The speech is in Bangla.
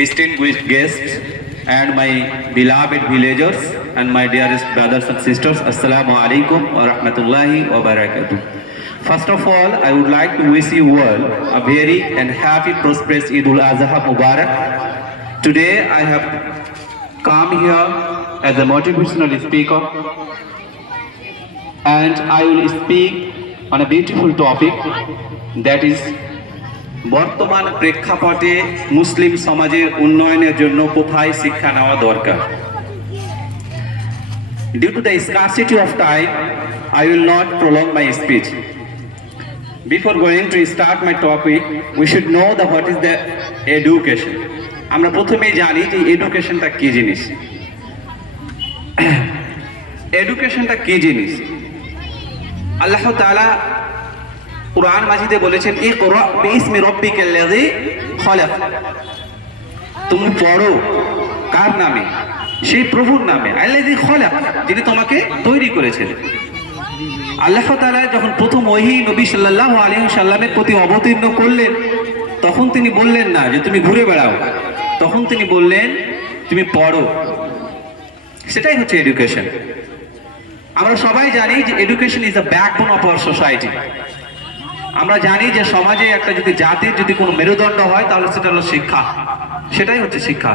distinguished guests, and my beloved villagers and my dearest brothers and sisters. Assalamu alaikum wa rahmatullahi wa barakatuh. First of all, I would like to wish you all a very and happy, prosperous Eid al-Adha Mubarak. Today I have come here as a motivational speaker, and I will speak on a beautiful topic, that is বর্তমান প্রেক্ষাপটে মুসলিম সমাজের উন্নয়নের জন্য কোথায় শিক্ষা নেওয়া দরকার। Due to the scarcity of time, I will not prolong my speech. Before going to start my topic, we should know that what is the education. আমরা প্রথমেই জানি যে এডুকেশনটা কি জিনিস। এডুকেশনটা কি জিনিস? আল্লাহ তাআলা কুরআন মাজিদে বলেছেন ইকরা বিইসমি রাব্বিকাল্লাযী খলাক। তুমি পড়ো কার নামে? সেই প্রভুর নামে, আল্লাযী খলাক, যিনি তোমাকে তৈরি করেছেন। আল্লাহ তাআলা যখন প্রথম ওহী নবী সাল্লাল্লাহু আলাইহি ওয়াসাল্লামের প্রতি অবতীর্ণ করলেন, তখন তিনি বললেন না যে তুমি ঘুরে বেড়াও, তখন তিনি বললেন তুমি পড়ো। সেটাই হচ্ছে এডুকেশন। আমরা সবাই জানি যে education is the backbone of our society. আমরা জানি যে সমাজে একটা যদি জাতির যদি কোনো মেরুদণ্ড হয় তাহলে সেটা হলো শিক্ষা, সেটাই হচ্ছে শিক্ষা।